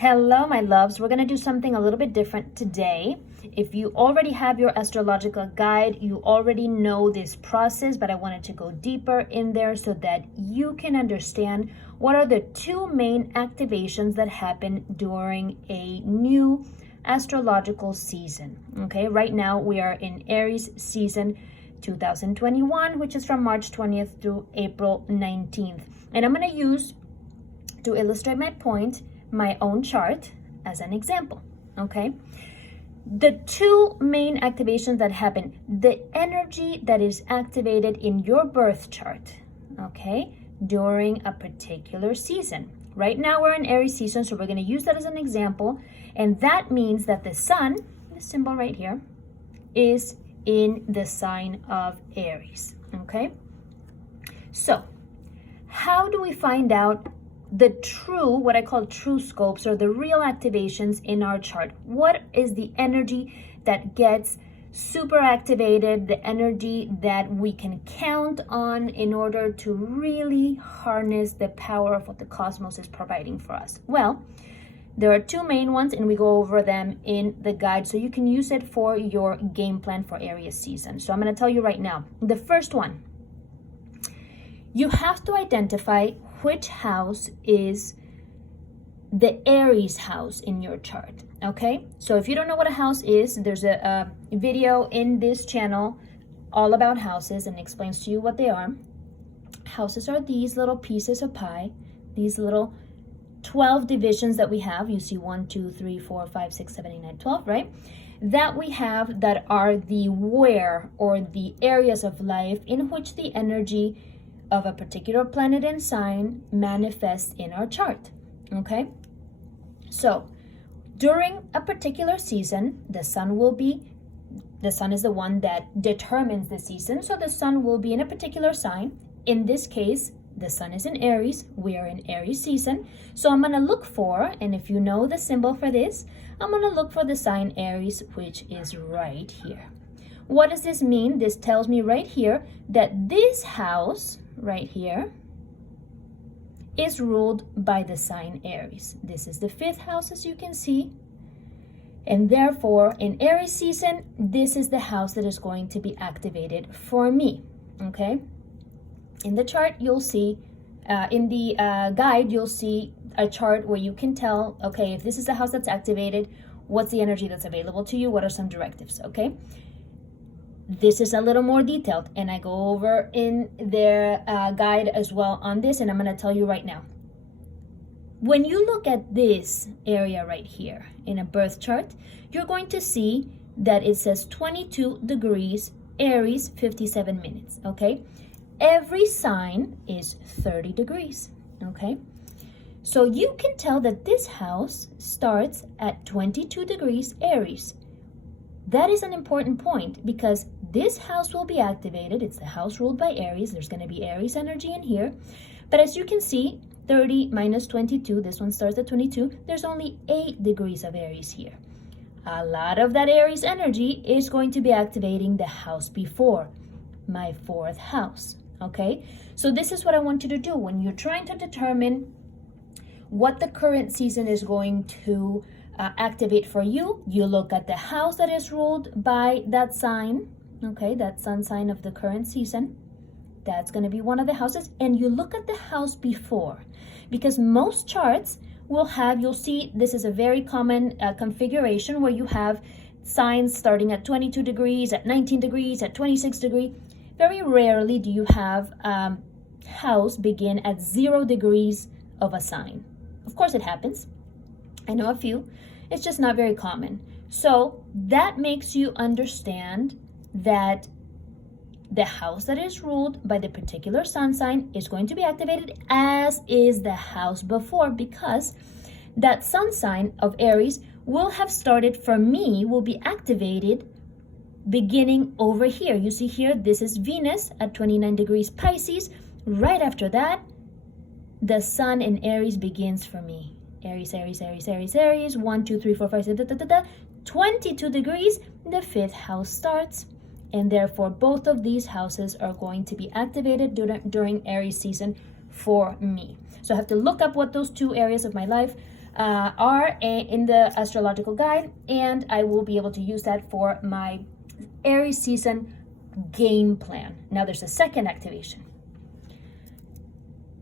Hello, my loves. We're going to do something a little bit different today. If you already have your astrological guide, you already know this process, but I wanted to go deeper in there so that you can understand what are the two main activations that happen during a new astrological season. Okay, right now we are in Aries season 2021, which is from March 20th through April 19th. And I'm going to use, to illustrate my point, my own chart as an example. Okay, the two main activations that happen, the energy that is activated in your birth chart, okay, during a particular season. Right now we're in Aries season, so we're going to use that as an example, and that means that the sun, the symbol right here, is in the sign of Aries. Okay, so how do we find out the true, what I call Truescopes, or the real activations in our chart? What is the energy that gets super activated, the energy that we can count on in order to really harness the power of what the cosmos is providing for us? Well, there are two main ones, and we go over them in the guide so you can use it for your game plan for Aries season. So I'm going to tell you right now. The first one, you have to identify which house is the Aries house in your chart. Okay, so if you don't know what a house is, there's a video in this channel all about houses and explains to you what they are. Houses are these little pieces of pie, these little 12 divisions that we have. You see 1, 2, 3, 4, 5, 6, 7, 8, 9, 12, right? That we have, that are the where, or the areas of life in which the energy of a particular planet and sign manifests in our chart. Okay, so during a particular season, the sun is the one that determines the season, so the sun will be in a particular sign. In this case, the sun is in Aries. We are in Aries season, so I'm going to look for, and if you know the symbol for this, I'm going to look for the sign Aries, which is right here. What does this mean? This tells me right here that this house right here is ruled by the sign Aries. This is the 5th house, as you can see, and therefore in Aries season, this is the house that is going to be activated for me. Okay, in the chart you'll see, in the guide you'll see a chart where you can tell, okay, if this is the house that's activated, what's the energy that's available to you, what are some directives. Okay, this is a little more detailed, and I go over in their guide as well on this, and I'm going to tell you right now. When you look at this area right here in a birth chart, you're going to see that it says 22 degrees Aries, 57 minutes. Okay, every sign is 30 degrees. Okay, so you can tell that this house starts at 22 degrees Aries. That is an important point, because this house will be activated. It's the house ruled by Aries. There's going to be Aries energy in here. But as you can see, 30 minus 22, this one starts at 22. There's only 8 degrees of Aries here. A lot of that Aries energy is going to be activating the house before, my 4th house. Okay, so this is what I want you to do when you're trying to determine what the current season is going to activate for you. You look at the house that is ruled by that sign, okay, that sun sign of the current season. That's going to be one of the houses, and you look at the house before, because most charts will have, you'll see this is a very common configuration where you have signs starting at 22 degrees, at 19 degrees, at 26 degrees. Very rarely do you have house begin at 0 degrees of a sign. Of course it happens. I know a few. It's just not very common. So that makes you understand that the house that is ruled by the particular sun sign is going to be activated, as is the house before, because that sun sign of Aries will have started, for me, will be activated beginning over here. You see here, this is Venus at 29 degrees Pisces. Right after that, the sun in Aries begins for me. Aries, Aries, Aries, Aries, Aries, 1, 2, 3, 4, 5, 6, 22 degrees, the 5th house starts. And therefore, both of these houses are going to be activated during Aries season for me. So I have to look up what those two areas of my life are in the astrological guide, and I will be able to use that for my Aries season game plan. Now there's a second activation.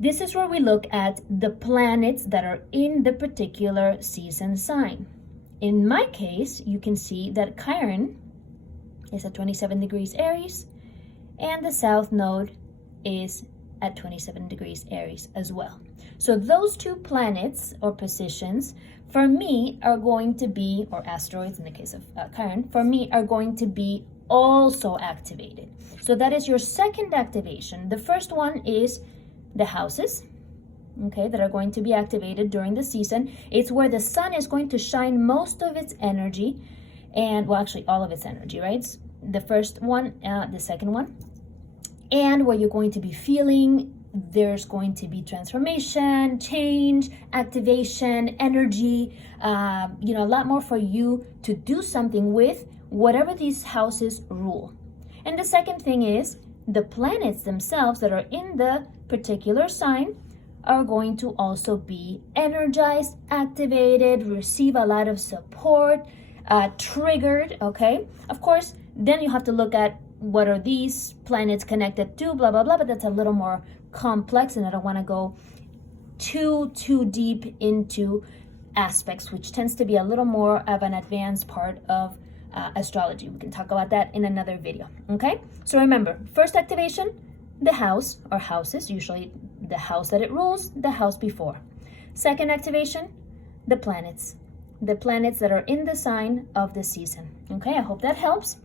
This is where we look at the planets that are in the particular season sign. In my case, you can see that Chiron is at 27 degrees Aries, and the South Node is at 27 degrees Aries as well. So those two planets or positions for me are going to be, or asteroids in the case of Chiron, for me are going to be also activated. So that is your second activation. The first one is the houses, okay, that are going to be activated during the season. It's where the sun is going to shine most of its energy, and well, actually all of its energy, right? The first one, the second one, and where you're going to be feeling there's going to be transformation, change, activation, energy, a lot more for you to do something with whatever these houses rule. And the second thing is the planets themselves that are in the particular sign are going to also be energized, activated, receive a lot of support, triggered, okay? Of course, then you have to look at what are these planets connected to, blah, blah, blah, but that's a little more complex, and I don't want to go too deep into aspects, which tends to be a little more of an advanced part of astrology. We can talk about that in another video, okay? So remember, first activation, the house or houses, usually the house that it rules, the house before. Second activation, the planets that are in the sign of the season, okay? I hope that helps.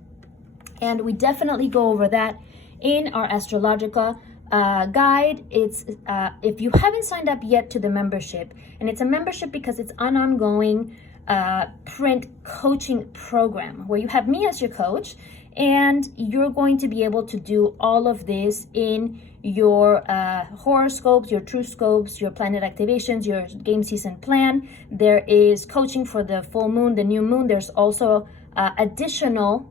And we definitely go over that in our Astrological guide. It's if you haven't signed up yet to the membership, and it's a membership because it's an ongoing print coaching program where you have me as your coach, and you're going to be able to do all of this in your horoscopes, your Truescopes, your planet activations, your game season plan. There is coaching for the full moon, the new moon. There's also additional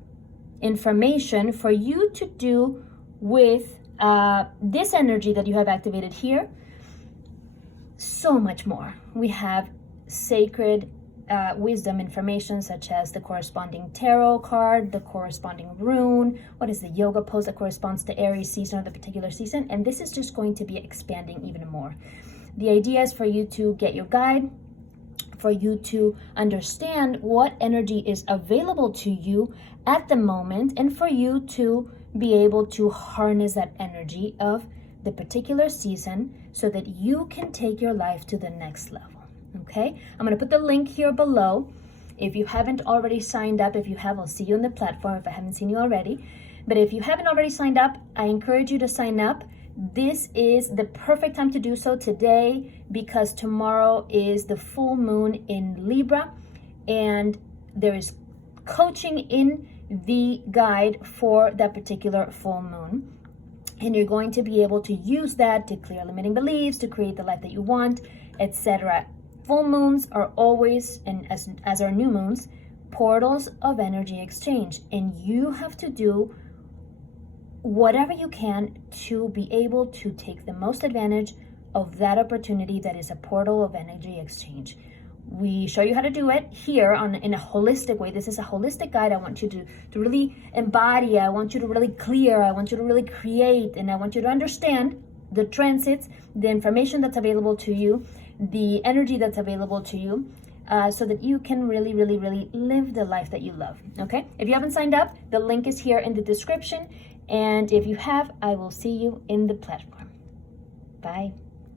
information for you to do with this energy that you have activated here. So much more. We have sacred wisdom information such as the corresponding tarot card, the corresponding rune, what is the yoga pose that corresponds to Aries season or the particular season, and this is just going to be expanding even more. The idea is for you to get your guide, for you to understand what energy is available to you at the moment, and for you to be able to harness that energy of the particular season so that you can take your life to the next level. Okay, I'm going to put the link here below. If you haven't already signed up, if you have, I'll see you on the platform if I haven't seen you already. But if you haven't already signed up, I encourage you to sign up. This is the perfect time to do so today because tomorrow is the full moon in Libra, and there is coaching in the guide for that particular full moon. And you're going to be able to use that to clear limiting beliefs, to create the life that you want, etc. Full moons are always, and as are new moons, portals of energy exchange. And you have to do whatever you can to be able to take the most advantage of that opportunity that is a portal of energy exchange. We show you how to do it here in a holistic way. This is a holistic guide. I want you to really embody. I want you to really clear. I want you to really create. And I want you to understand the transits, the information that's available to you, the energy that's available to you, so that you can really, really, really live the life that you love. Okay? If you haven't signed up, the link is here in the description. And if you have, I will see you in the platform. Bye.